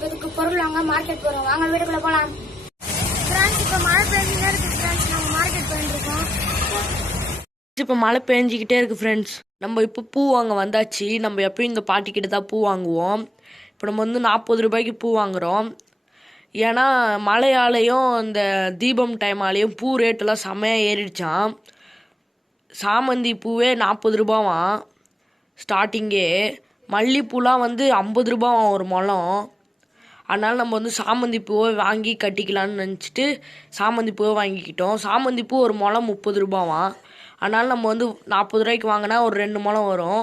இப்போ இதுக்கு பொருள் வாங்க மார்க்கெட் போறோம். வாங்க வீட்டுக்குள்ள போலாம். ஃப்ரெண்ட்ஸ் இப்போ மழை பெஞ்சிட்டே இருக்கு ஃப்ரெண்ட்ஸ். நம்ம மார்க்கெட் போயிட்டு இருக்கோம். இப்போ மழை பெஞ்சிக்கிட்டே இருக்கு ஃப்ரெண்ட்ஸ். நம்ம இப்போ பூ வாங்க வந்தாச்சு. நம்ம எப்பயும் இந்த பாட்டிக்கிட்ட தான் பூ வாங்குவோம். இப்போ நம்ம வந்து 40 ரூபாய்க்கு பூ வாங்குறோம். ஏன்னா மழையாலையும் இந்த தீபம் டைமாலேயும் பூ ரேட்டெல்லாம் செம்மையாக ஏறிடுச்சான். சாமந்தி பூவே 40 ரூபாவாம் ஸ்டார்டிங்கே. மல்லிப்பூலாம் வந்து 50 ரூபாவாம் ஒரு முழம். அதனால் நம்ம வந்து சாமந்தி பூவை வாங்கி கட்டிக்கலான்னு நினச்சிட்டு சாமந்தி பூவை வாங்கிக்கிட்டோம். சாமந்தி பூ ஒரு முழம் 30 ரூபாவாம். அதனால் நம்ம வந்து 40 ரூபாய்க்கு வாங்கினா ஒரு 2 முழம் வரும்.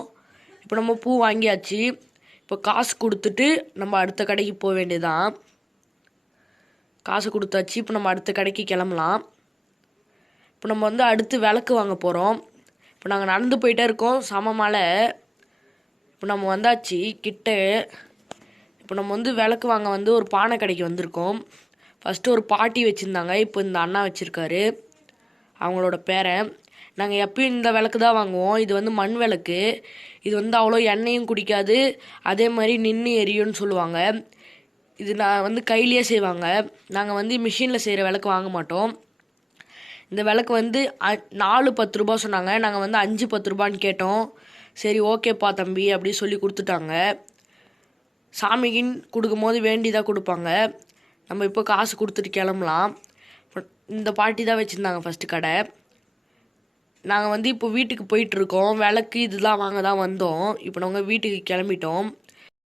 இப்போ நம்ம பூ வாங்கியாச்சு. இப்போ காசு கொடுத்துட்டு நம்ம அடுத்த கடைக்கு போக வேண்டியதான். காசு கொடுத்தாச்சு. இப்போ நம்ம அடுத்த கடைக்கு கிளம்பலாம். இப்போ நம்ம வந்து அடுத்து விளக்கு வாங்க போகிறோம். இப்போ நாங்கள் நடந்து போயிட்டே இருக்கோம். செம மலை. இப்போ நம்ம வந்தாச்சு கிட்ட. இப்போ நம்ம வந்து விளக்கு வாங்க வந்து ஒரு பானை கடைக்கு வந்திருக்கோம். ஃபஸ்ட்டு ஒரு பாட்டி வச்சுருந்தாங்க. இப்போ இந்த அண்ணா வச்சுருக்காரு, அவங்களோட பேரை. நாங்கள் எப்பயும் இந்த விளக்கு தான் வாங்குவோம். இது வந்து மண் விளக்கு. இது வந்து அவ்வளோ எண்ணெயும் குடிக்காது, அதே மாதிரி நின்று எரியும்னு சொல்லுவாங்க. இது நான் வந்து கையிலேயே செய்வாங்க. நாங்கள் வந்து மிஷினில் செய்கிற விளக்கு வாங்க மாட்டோம். இந்த விளக்கு வந்து 4 10 ரூபா சொன்னாங்க. நாங்கள் வந்து 5 10 ரூபான்னு கேட்டோம். சரி ஓகேப்பா தம்பி அப்படி சொல்லி கொடுத்துட்டாங்க. சாமிக்குன்னு கொடுக்கும்போது வேண்டிதான் கொடுப்பாங்க. நம்ம இப்போ காசு கொடுத்துட்டு கிளம்பலாம். இந்த பாட்டி தான் வச்சுருந்தாங்க ஃபஸ்ட்டு கடை. நாங்கள் வந்து இப்போ வீட்டுக்கு போயிட்டுருக்கோம். விளக்கு இதெல்லாம் வாங்க தான் வந்தோம். இப்போ நாங்கள் வீட்டுக்கு கிளம்பிட்டோம்.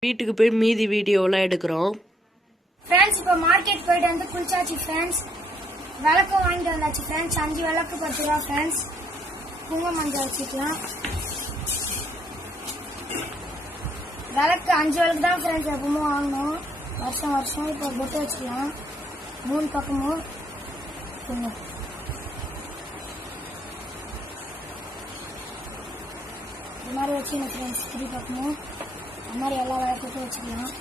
வீட்டுக்கு போய் மீதி வீடியோலாம் எடுக்கிறோம். ஃப்ரெண்ட்ஸ் இப்போ மார்க்கெட் போயிட்டு வந்து குளிச்சாச்சு ஃப்ரெண்ட்ஸ். விளக்கும் வாங்கிட்டு வந்தாச்சு ஃப்ரெண்ட்ஸ். 5 விளக்கு 10 ரூபா ஃப்ரெண்ட்ஸ். குங்கும மஞ்சள் வச்சுக்கலாம். விளக்கு 5 விளக்கு தான் ஃப்ரெண்ட்ஸ் எப்பவுமே வாங்கணும். வருஷம் வருஷம் இப்போ பொட்டு வச்சுக்கலாம். 3 பக்கமும் குங்குமம். இது மாதிரி வச்சுக்கணும் ஃப்ரெண்ட்ஸ். 3 பக்கமும் அது மாதிரி எல்லா விளக்குக்கும் வச்சுக்கலாம்.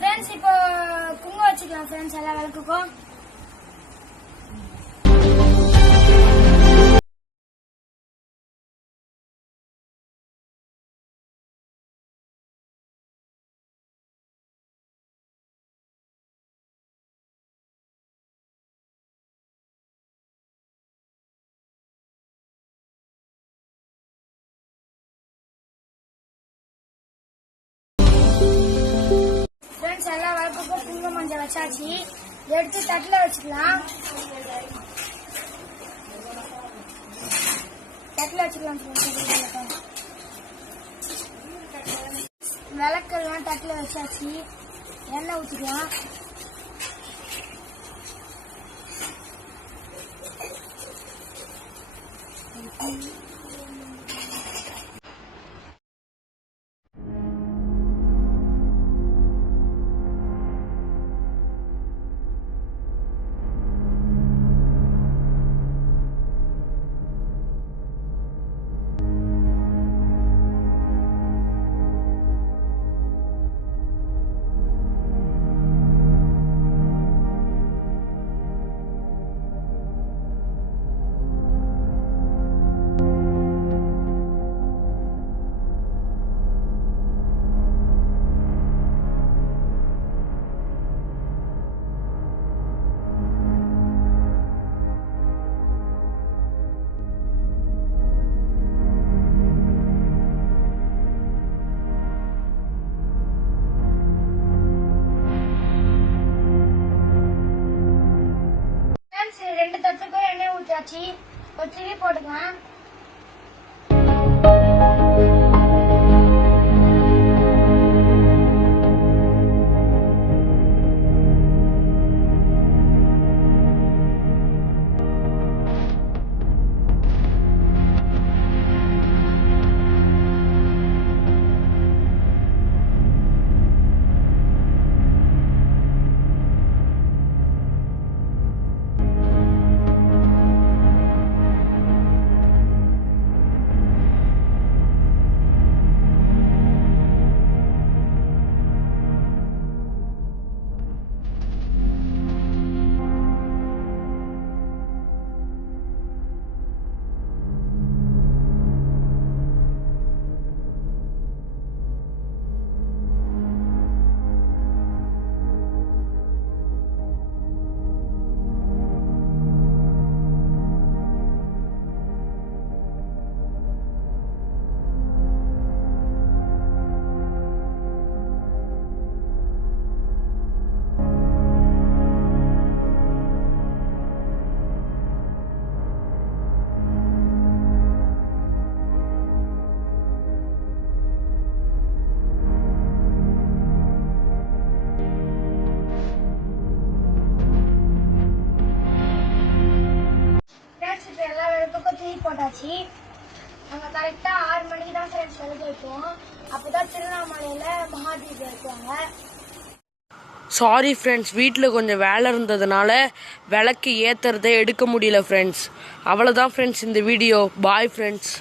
ஃப்ரெண்ட்ஸ் இப்போ குங்குமம் வச்சுக்கலாம் ஃப்ரெண்ட்ஸ் எல்லா விளக்குக்கும். ஃப்ரெண்ட்ஸ் எல்லா விளக்குக்கும் குங்கும மஞ்சள் வச்சாச்சு. எடுத்து தட்டில் வச்சுக்கலாம். தட்டில் வச்சுக்கலாம் விளக்கெல்லாம் தட்டில் வச்சாச்சு. எண்ணெய் ஊற்றிக்கலாம். போட்டாச்சு. ஒரு திரி போட்டுக்கலாம். எல்லா விளக்குக்கும் திரி போட்டாச்சு. நாங்கள் கரெக்டாக 6 மணிக்கு தான் ஃப்ரெண்ட்ஸ் விளக்கு வைப்போம். அப்போதான் திருவண்ணாமலையில் மகாதீபம் வைக்குவாங்க. சாரி ஃப்ரெண்ட்ஸ், வீட்டில் கொஞ்சம் வேலை இருந்ததுனால விளக்கு ஏற்றுறதே எடுக்க முடியல ஃப்ரெண்ட்ஸ். அவ்வளோதான் ஃப்ரெண்ட்ஸ் இந்த வீடியோ. Bye friends.